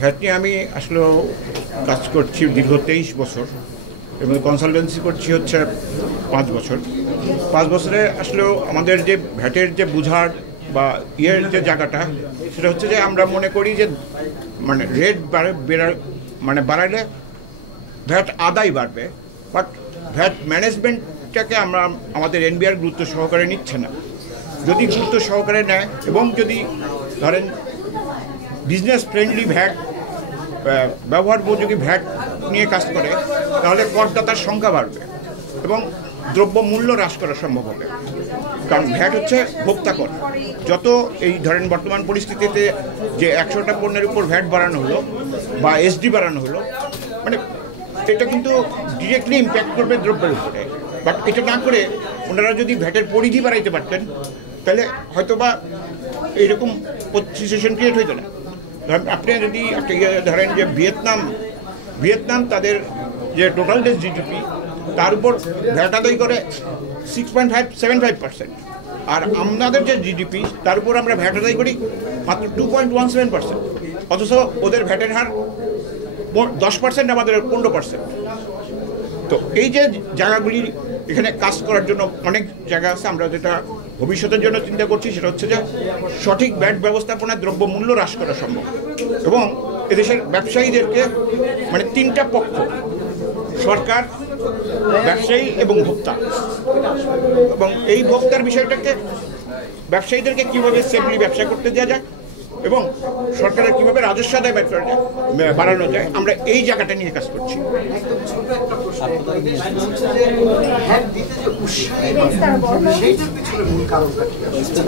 VAT নিয়ে আমি আসলে কাজ করছি দীর্ঘ 23 বছর এবং কনসালটেন্সি করছি হচ্ছে 5 বছর। 5 বছরে আসলেও আমাদের যে ভ্যাটের যে বুঝার বা ইয়ের যে জায়গাটা সেটা হচ্ছে যে আমরা মনে করি যে মানে রেট বাড়ালে ভ্যাট আদায় বাড়বে, বাট ভ্যাট ম্যানেজমেন্টটাকে আমরা আমাদের এনবিআর গুরুত্ব সহকারে নিচ্ছে না। যদি গুরুত্ব সহকারে নেয় এবং যদি ধরেন বিজনেস ফ্রেন্ডলি ভ্যাট ব্যবহার উপযোগী ভ্যাট নিয়ে কাজ করে, তাহলে করদাতার সংখ্যা বাড়বে এবং দ্রব্য মূল্য হ্রাস করা সম্ভব হবে। কারণ ভ্যাট হচ্ছে ভোক্তা কর। যত এই ধরেন বর্তমান পরিস্থিতিতে যে 100টা পণ্যের উপর ভ্যাট বাড়ানো হলো বা এসডি বাড়ানো হলো, মানে এটা কিন্তু ডিরেক্টলি ইম্প্যাক্ট করবে দ্রব্যের উপরে। বাট এটা না করে ওনারা যদি ভ্যাটের পরিধি বাড়াইতে পারতেন তাহলে হয়তো বা এইরকম সিচুয়েশন ক্রিয়েট হইতো না। আপনি যদি ধরেন যে ভিয়েতনাম তাদের যে টোটাল যে জিডিপি তার উপর ভ্যাট আদায় করে 6.75%, আর আমাদের যে জিডিপি তার উপর আমরা ভ্যাট আদায় করি মাত্র 2.17%। অথচ ওদের ভ্যাটের হার 10%, আমাদের 15%। তো এই যে জায়গাগুলি এখানে কাজ করার জন্য অনেক জায়গা আছে। আমরা যেটা ভবিষ্যতের জন্য চিন্তা করছি সেটা হচ্ছে যে সঠিক ভ্যাট ব্যবস্থাপনায় দ্রব্য মূল্য হ্রাস করা সম্ভব এবং এদেশের ব্যবসায়ীদেরকে মানে 3টা পক্ষ, সরকার, ব্যবসায়ী এবং ভোক্তা, এবং এই ভোক্তার বিষয়টাকে ব্যবসায়ীদেরকে কীভাবে সেফলি ব্যবসা করতে দেওয়া যায় এবং সরকারের কীভাবে রাজস্ব আদায় বাড়ানো যায়, আমরা এই জায়গাটা নিয়ে কাজ করছি।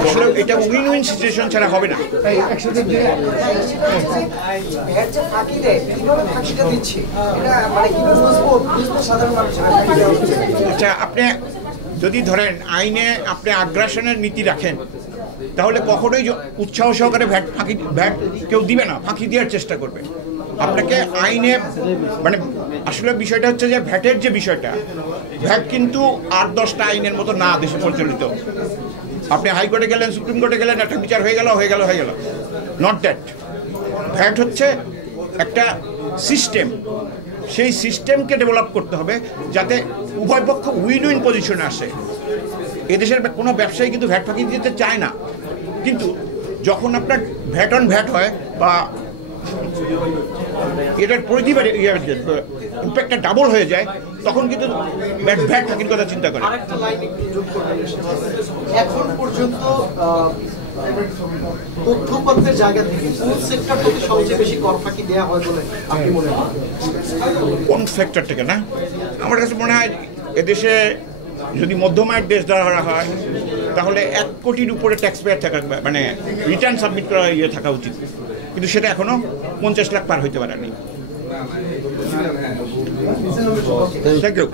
আসলে এটা উইন উইন সিচুয়েশন ছাড়া হবে না। আচ্ছা, আপনি যদি ধরেন আইনে আপনি আগ্রাসনের নীতি রাখেন তাহলে কখনোই উৎসাহ সহকারে ভ্যাট কেউ দিবে না, ফাঁকি দেওয়ার চেষ্টা করবে। আপনাকে আইনে মানে আসলে বিষয়টা হচ্ছে যে ভ্যাটের যে বিষয়টা, ভ্যাট কিন্তু 8-10টা আইনের মতো না দেশে প্রচলিত। আপনি হাইকোর্টে গেলেন, সুপ্রিম কোর্টে গেলেন, একটা বিচার হয়ে গেল, নট দ্যাট। ভ্যাট হচ্ছে একটা সিস্টেম। সেই সিস্টেমকে ডেভেলপ করতে হবে যাতে উভয় পক্ষ উইন উইন পজিশনে আসে। এদেশের কোনো ব্যবসায়ী কিন্তু ভ্যাট ফাঁকি দিতে চায় না, কিন্তু যখন আপনার ভ্যাট অন ভ্যাট হয় বা এটার পরিধি ইম্প্যাক্টটা ডাবল হয়ে যায়, তখন কিন্তু ভ্যাট ফাঁকির কথা চিন্তা করে। এখন পর্যন্ত তথ্যপত্রের জায়গা থেকে কোন সেক্টর থেকে সবচেয়ে বেশি কর ফাঁকি দেওয়া হয় বলে আপনি মনে করেন? কোন সেক্টর থেকে না, আমার কাছে মনে হয় এদেশে যদি মধ্যম আয়ের দেশ ধরা হয় তাহলে 1 কোটির উপরে ট্যাক্স পেয়ার থাকা, মানে রিটার্ন সাবমিট করা থাকা উচিত, কিন্তু সেটা এখনো 50 লাখ পার হইতে পারেনি। Thank you.